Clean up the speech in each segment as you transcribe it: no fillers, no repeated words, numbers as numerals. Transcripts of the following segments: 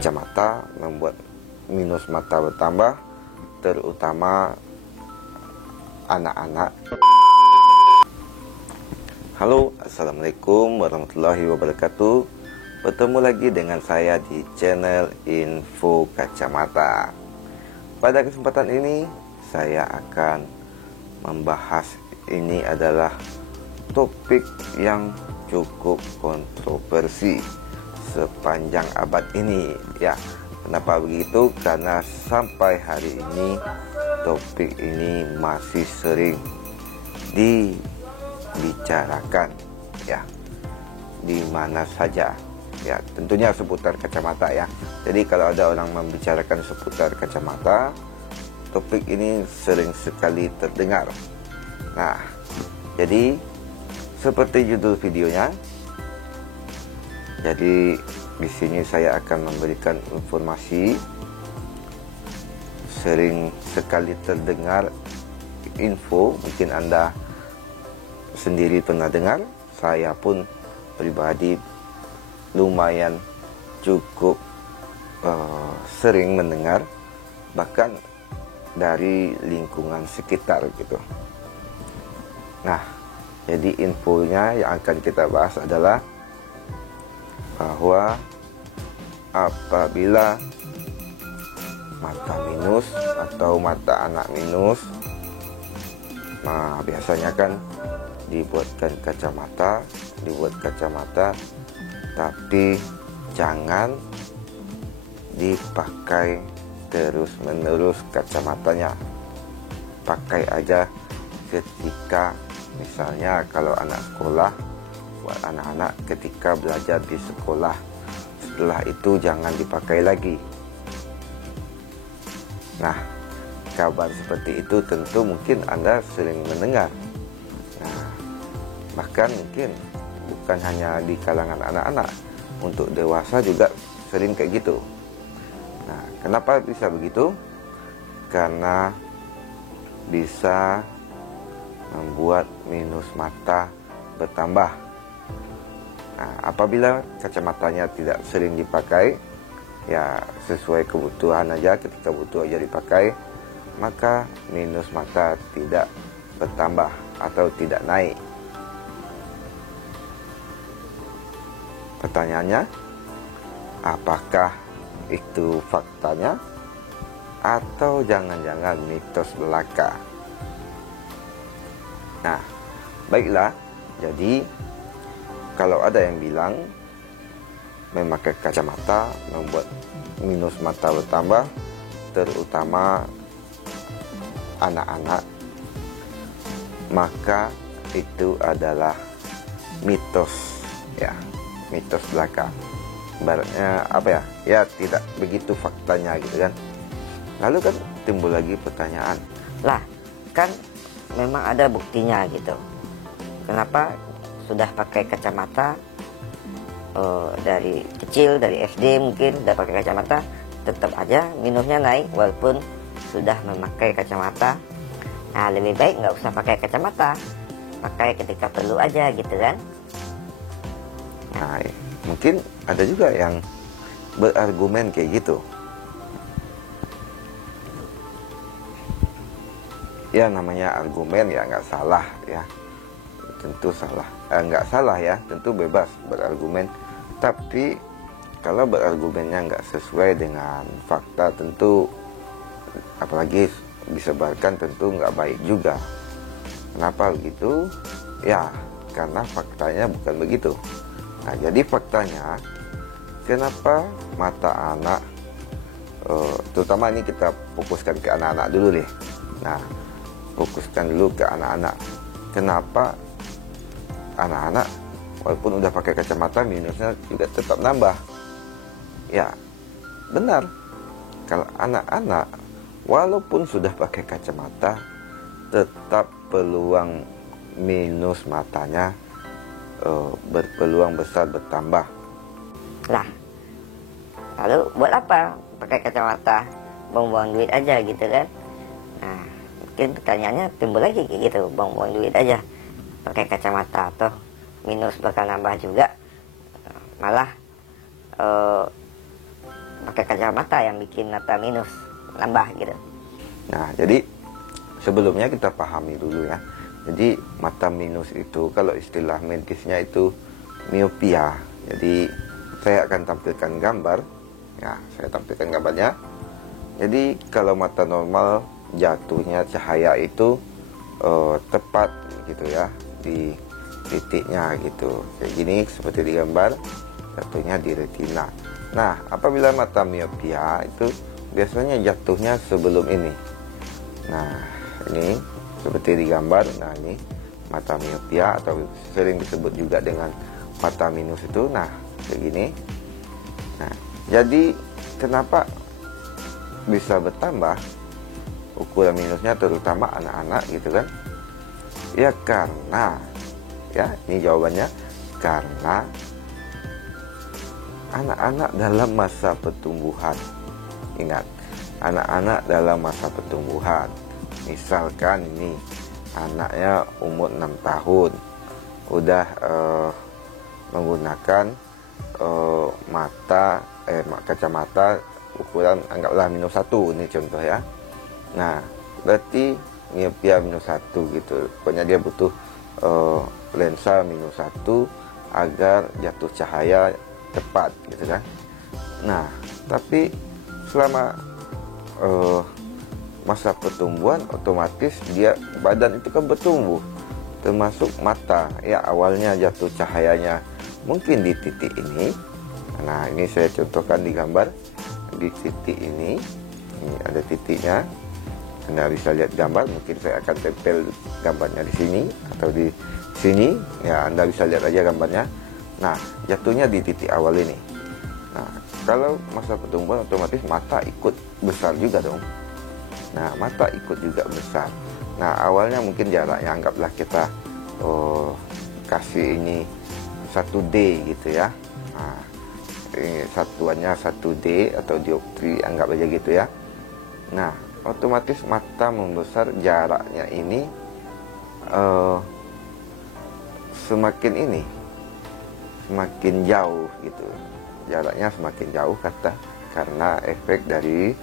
kacamata membuat minus mata bertambah, terutama anak-anak. Halo, assalamualaikum warahmatullahi wabarakatuh. Bertemu lagi dengan saya di channel Info Kacamata. Pada kesempatan ini saya akan membahas, ini adalah topik yang cukup kontroversi sepanjang abad ini ya. Kenapa begitu? Karena sampai hari ini topik ini masih sering dibicarakan ya, di mana saja ya, tentunya seputar kacamata ya. Jadi kalau ada orang membicarakan seputar kacamata, topik ini sering sekali terdengar. Nah, jadi seperti judul videonya, jadi di sini saya akan memberikan informasi. Sering sekali terdengar info, mungkin Anda sendiri pernah dengar, saya pun pribadi lumayan cukup sering mendengar, bahkan dari lingkungan sekitar gitu. Nah, jadi infonya yang akan kita bahas adalah bahwa apabila mata minus atau mata anak minus, nah biasanya kan dibuat kacamata, tapi jangan dipakai terus menerus kacamatanya. Pakai aja ketika, misalnya kalau anak sekolah, buat anak-anak ketika belajar di sekolah. Setelah itu jangan dipakai lagi. Nah, kabar seperti itu tentu mungkin Anda sering mendengar. Nah, bahkan mungkin bukan hanya di kalangan anak-anak, untuk dewasa juga sering kayak gitu. Nah, kenapa bisa begitu? Karena bisa membuat minus mata bertambah. Nah, apabila kacamatanya tidak sering dipakai, ya sesuai kebutuhan aja, ketika butuh aja dipakai, maka minus mata tidak bertambah atau tidak naik. Pertanyaannya, apakah itu faktanya atau jangan-jangan mitos belaka? Nah, baiklah, jadi kalau ada yang bilang memakai kacamata membuat minus mata bertambah, terutama anak-anak, maka itu adalah mitos ya, mitos belaka. Ibaratnya apa ya? Ya tidak begitu faktanya gitu kan. Lalu kan timbul lagi pertanyaan, lah kan memang ada buktinya gitu. Kenapa sudah pakai kacamata dari kecil, dari SD mungkin udah pakai kacamata, tetap aja minusnya naik walaupun sudah memakai kacamata? Nah, lebih baik nggak usah pakai kacamata, pakai ketika perlu aja gitu kan. nah mungkin ada juga yang berargumen kayak gitu. Ya namanya argumen ya nggak salah ya, tentu salah, nggak salah ya, tentu bebas berargumen. Tapi kalau berargumennya nggak sesuai dengan fakta, tentu apalagi disebarkan, tentu nggak baik juga. Kenapa begitu? Ya karena faktanya bukan begitu. Nah, jadi faktanya, kenapa mata anak, terutama ini kita fokuskan ke anak-anak dulu deh. Nah, fokuskan dulu ke anak-anak. Kenapa anak-anak walaupun udah pakai kacamata minusnya juga tetap nambah? Ya benar, kalau anak-anak walaupun sudah pakai kacamata, tetap peluang minus matanya berpeluang besar bertambah. Lah, lalu buat apa pakai kacamata? Buang-buang duit aja gitu kan. Nah, mungkin pertanyaannya timbul lagi kayak gitu, buang-buang duit aja pakai kacamata, toh minus bakal nambah juga, malah pakai kacamata yang bikin mata minus nambah gitu. Nah, jadi sebelumnya kita pahami dulu ya. Jadi mata minus itu kalau istilah medisnya itu miopia. Jadi saya akan tampilkan gambar. Ya, saya tampilkan gambarnya. Jadi kalau mata normal jatuhnya cahaya itu tepat gitu ya di titiknya gitu. Kayak gini seperti di gambar, jatuhnya di retina. Nah, apabila mata miopia itu biasanya jatuhnya sebelum ini. Nah, ini seperti di gambar. Nah, ini mata miopia atau sering disebut juga dengan mata minus itu. Nah, kayak gini. Nah, jadi kenapa bisa bertambah ukuran minusnya terutama anak-anak gitu kan? Ya karena ya, ini jawabannya karena anak-anak dalam masa pertumbuhan. Ingat, anak-anak dalam masa pertumbuhan. Misalkan ini anaknya umur 6 tahun udah menggunakan kacamata ukuran anggaplah -1, ini contoh ya. Nah, berarti miopia -1 gitu. Pokoknya dia butuh lensa -1 agar jatuh cahaya tepat gitu kan. Nah, tapi selama masa pertumbuhan otomatis dia badan itu kan bertumbuh, termasuk mata ya. Awalnya jatuh cahayanya mungkin di titik ini. Nah, ini saya contohkan di gambar di titik ini ada titiknya. Anda bisa lihat gambar, mungkin saya akan tempel gambarnya di sini atau di sini ya, Anda bisa lihat aja gambarnya. Nah, jatuhnya di titik awal ini. Nah, kalau masa pertumbuhan otomatis mata ikut besar juga dong. Nah, mata ikut juga besar. Nah, awalnya mungkin jaraknya anggaplah kita kasih ini 1D gitu ya. Nah, ini satuannya 1D atau dioptri, anggap aja gitu ya. Nah, otomatis mata membesar, jaraknya ini semakin jauh gitu. Jaraknya semakin jauh karena efek dari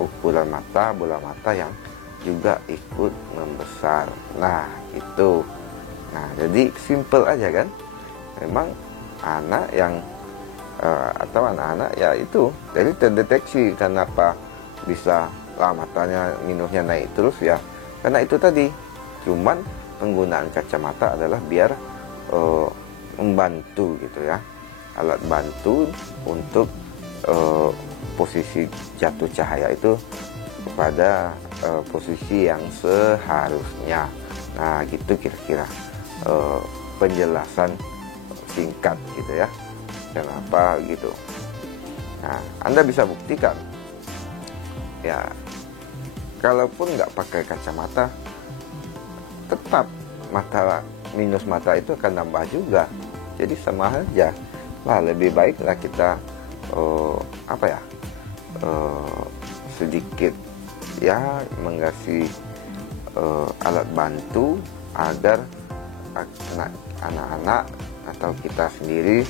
ukuran mata, bola mata yang juga ikut membesar. Nah, itu. Nah, jadi simple aja kan. Memang anak yang atau anak-anak ya itu jadi terdeteksi kenapa bisa matanya minusnya naik terus ya, karena itu tadi. Cuman penggunaan kacamata adalah biar membantu gitu ya, alat bantu untuk posisi jatuh cahaya itu pada posisi yang seharusnya. Nah, gitu kira-kira penjelasan singkat gitu ya, kenapa gitu. Nah, Anda bisa buktikan ya, kalaupun nggak pakai kacamata tetap minus mata itu akan nambah juga. Jadi sama aja lah, lebih baiklah kita sedikit ya mengasih alat bantu agar anak-anak atau kita sendiri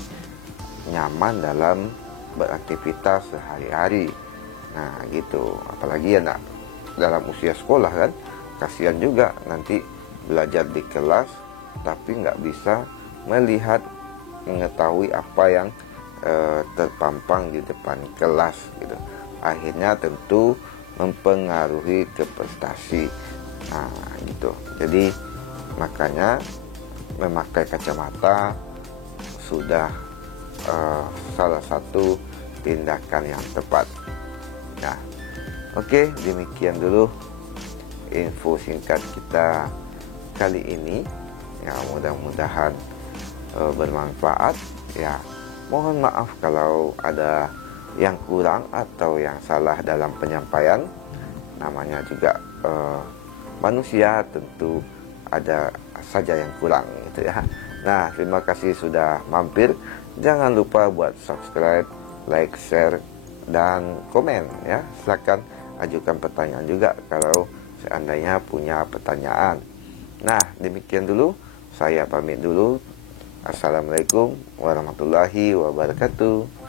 nyaman dalam beraktivitas sehari-hari. Nah, gitu. Apalagi anak dalam usia sekolah kan, kasihan juga nanti belajar di kelas tapi nggak bisa melihat, mengetahui apa yang terpampang di depan kelas gitu. Akhirnya tentu mempengaruhi ke prestasi. Nah, gitu. Jadi makanya memakai kacamata sudah salah satu tindakan yang tepat. Nah, oke, demikian dulu info singkat kita kali ini. Ya, mudah-mudahan bermanfaat. Ya, mohon maaf kalau ada yang kurang atau yang salah dalam penyampaian. Namanya juga manusia, tentu ada saja yang kurang gitu ya. Nah, terima kasih sudah mampir. Jangan lupa buat subscribe, like, share, dan komen ya. Silakan ajukan pertanyaan juga kalau seandainya punya pertanyaan. Nah, demikian dulu. Saya pamit dulu. Assalamualaikum warahmatullahi wabarakatuh.